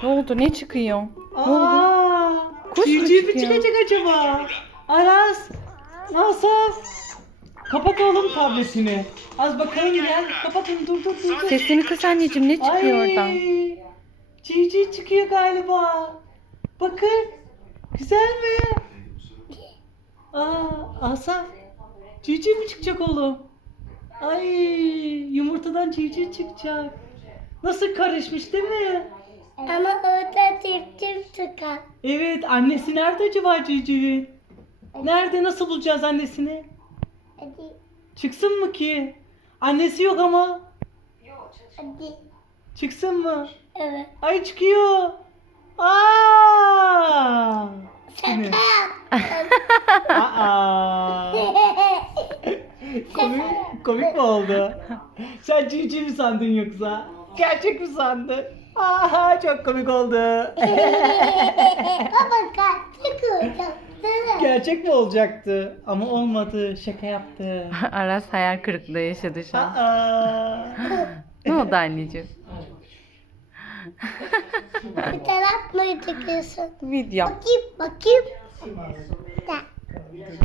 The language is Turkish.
Ne oldu? Ne çıkıyor? Ne oldu? Aa, Kuş mu civciv mi çıkıyor? çıkacak acaba? Aras, Asaf, kapat oğlum tabletini. Az bakalım gel. Kapatın, dur. Sesini kıs anneciğim. Ne çıkıyor Ay, oradan? civciv çıkıyor galiba. Bakın, güzel mi? Asaf, civciv mi çıkacak oğlum? Ay, yumurtadan civciv çıkacak. Nasıl karışmış değil mi? Ama orada cipcip çıkar. Evet, annesi nerede acaba civcivin? Nerede, nasıl bulacağız annesini? Hadi, Çıksın mı ki? Annesi yok ama. hadi. Çıksın mı? Evet. Ay çıkıyor. Aa! Yine. Aa! Komik mi oldu? Sen civciv mi sandın yoksa? Gerçek mi sandın? Aha, çok komik oldu. Baba kaçtı koydum. Gerçek mi olacaktı? Ama olmadı. Şaka yaptı. Aras hayal kırıklığı yaşadı şu an. Aa! Ne oldu anneciğim? Bir taraf mı çıkıyorsun? Video. Bakayım. Da.